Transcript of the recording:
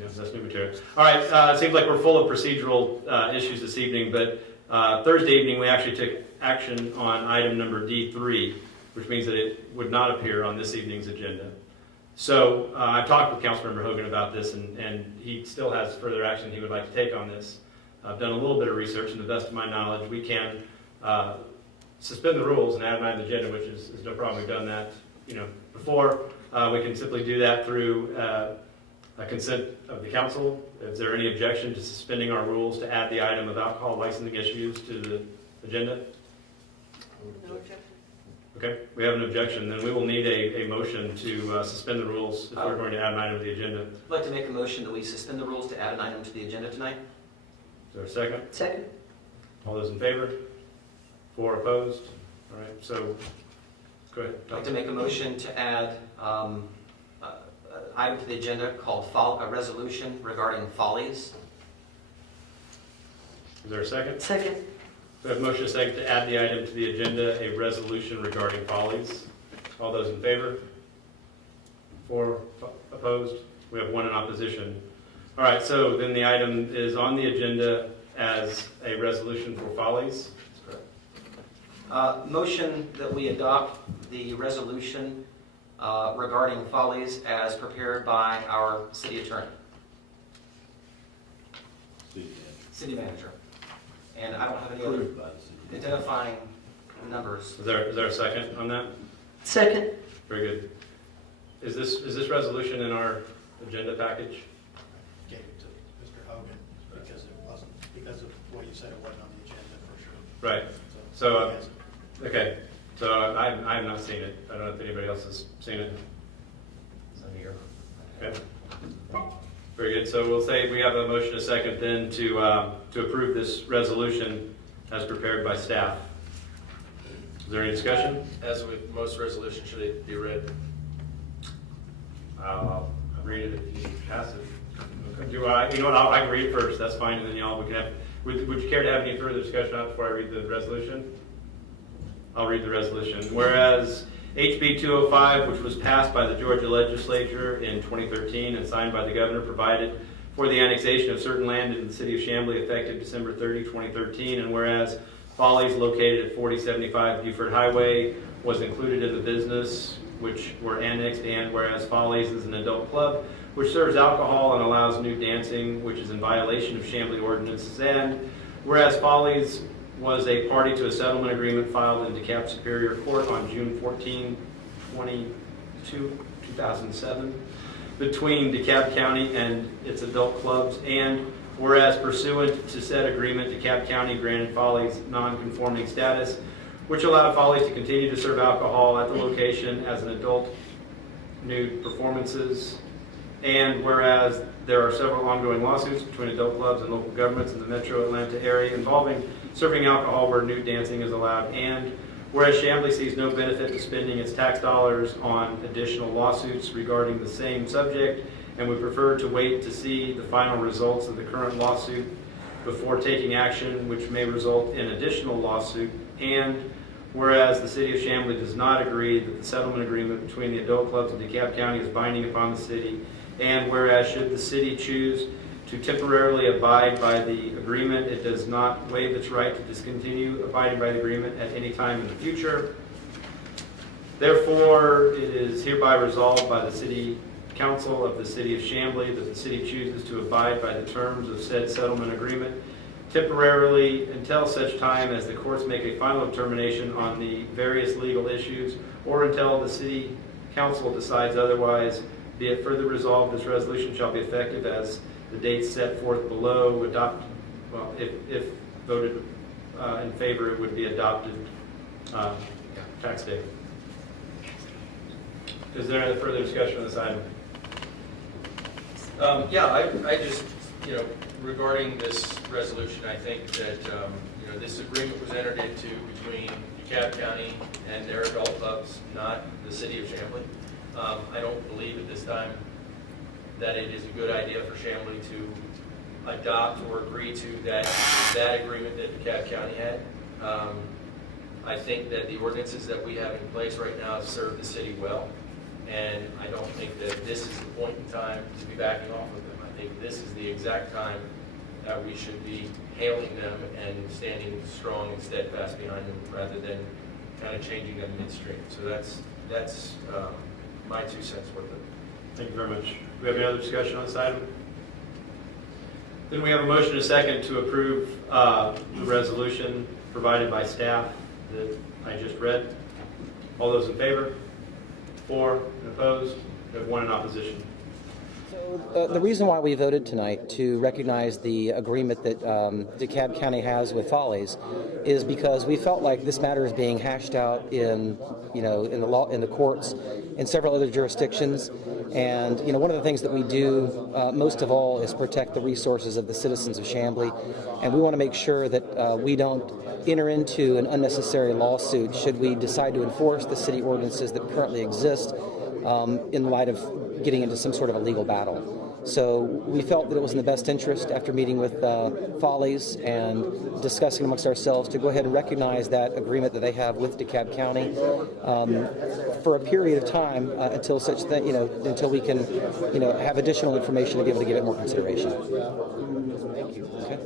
Yeah, that's new material. All right, it seems like we're full of procedural issues this evening, but Thursday evening we actually took action on item number D3, which means that it would not appear on this evening's agenda. So I've talked with Councilmember Hogan about this, and he still has further action he would like to take on this. I've done a little bit of research, and to the best of my knowledge, we can suspend the rules and add an item to the agenda, which is no problem. We've done that, before. We can simply do that through a consent of the council. Is there any objection to suspending our rules to add the item of alcohol licensing issues to the agenda? No objection. Okay, we have an objection. Then we will need a motion to suspend the rules if we're going to add an item to the agenda. I'd like to make a motion that we suspend the rules to add an item to the agenda tonight. Is there a second? Second. All those in favor? 4 opposed? All right, so go ahead. I'd like to make a motion to add an item to the agenda called a resolution regarding Follies. Is there a second? Second. We have a motion and a second to add the item to the agenda, a resolution regarding Follies. All those in favor? 4 opposed? We have 1 in opposition. All right, so then the item is on the agenda as a resolution for Follies. Motion that we adopt the resolution regarding Follies as prepared by our city attorney. City manager. And I don't have any other identifying numbers. Is there a second on that? Second. Very good. Is this resolution in our agenda package? Gave it to Mr. Hogan because of what you said it wasn't on the agenda for sure. Right. So okay. So I have not seen it. I don't know if anybody else has seen it. So here. Okay. Very good. So we'll say we have a motion, a second, then to approve this resolution as prepared by staff. Is there any discussion? As with most resolutions, should it be read? I'll read it if you pass it. Okay. You know what? I can read it first. That's fine, and then y'all we can have. Would you care to have any further discussion on it before I read the resolution? I'll read the resolution. Whereas HB 205, which was passed by the Georgia legislature in 2013 and signed by the governor, provided for the annexation of certain land in the city of Chamblee effective December 30, 2013. And whereas Follies, located at 4075 Buford Highway, was included in the business which were annexed, and whereas Follies is an adult club which serves alcohol and allows nude dancing, which is in violation of Chamblee ordinances, and whereas Follies was a party to a settlement agreement filed in DeKalb Superior Court on June 14, 2007, between DeKalb County and its adult clubs, and whereas pursuant to said agreement, DeKalb County granted Follies non-conforming status, which allowed Follies to continue to serve alcohol at the location as an adult nude performances. And whereas there are several ongoing lawsuits between adult clubs and local governments in the metro Atlanta area involving serving alcohol where nude dancing is allowed, and whereas Chamblee sees no benefit to spending its tax dollars on additional lawsuits regarding the same subject, and would prefer to wait to see the final results of the current lawsuit before taking action which may result in additional lawsuit, and whereas the city of Chamblee does not agree that the settlement agreement between the adult clubs of DeKalb County is binding upon the city, and whereas should the city choose to temporarily abide by the agreement, it does not waive its right to discontinue abiding by the agreement at any time in the future. Therefore, it is hereby resolved by the City Council of the City of Chamblee that the city chooses to abide by the terms of said settlement agreement temporarily until such time as the courts make a final determination on the various legal issues, or until the City Council decides otherwise. Be it further resolved, this resolution shall be effective as the dates set forth below. If voted in favor, it would be adopted tax day. Is there any further discussion on this item? Yeah, I just, regarding this resolution, I think that, this agreement was entered into between DeKalb County and their adult clubs, not the city of Chamblee. I don't believe at this time that it is a good idea for Chamblee to adopt or agree to that agreement that DeKalb County had. I think that the ordinances that we have in place right now serve the city well, and I don't think that this is the point in time to be backing off of them. I think this is the exact time that we should be hailing them and standing strong and steadfast behind them rather than kind of changing them midstream. So that's my 2 cents worth of it. Thank you very much. Do we have any other discussion on this item? Then we have a motion and a second to approve the resolution provided by staff that I just read. All those in favor? 4 and opposed? We have 1 in opposition. So the reason why we voted tonight to recognize the agreement that DeKalb County has with Follies is because we felt like this matter is being hashed out in the courts in several other jurisdictions, and one of the things that we do most of all is protect the resources of the citizens of Chamblee, and we want to make sure that we don't enter into an unnecessary lawsuit should we decide to enforce the city ordinances that currently exist in light of getting into some sort of a legal battle. So we felt that it was in the best interest after meeting with Follies and discussing amongst ourselves to go ahead and recognize that agreement that they have with DeKalb County for a period of time until until we can have additional information to be able to give it more consideration. Thank you. Okay.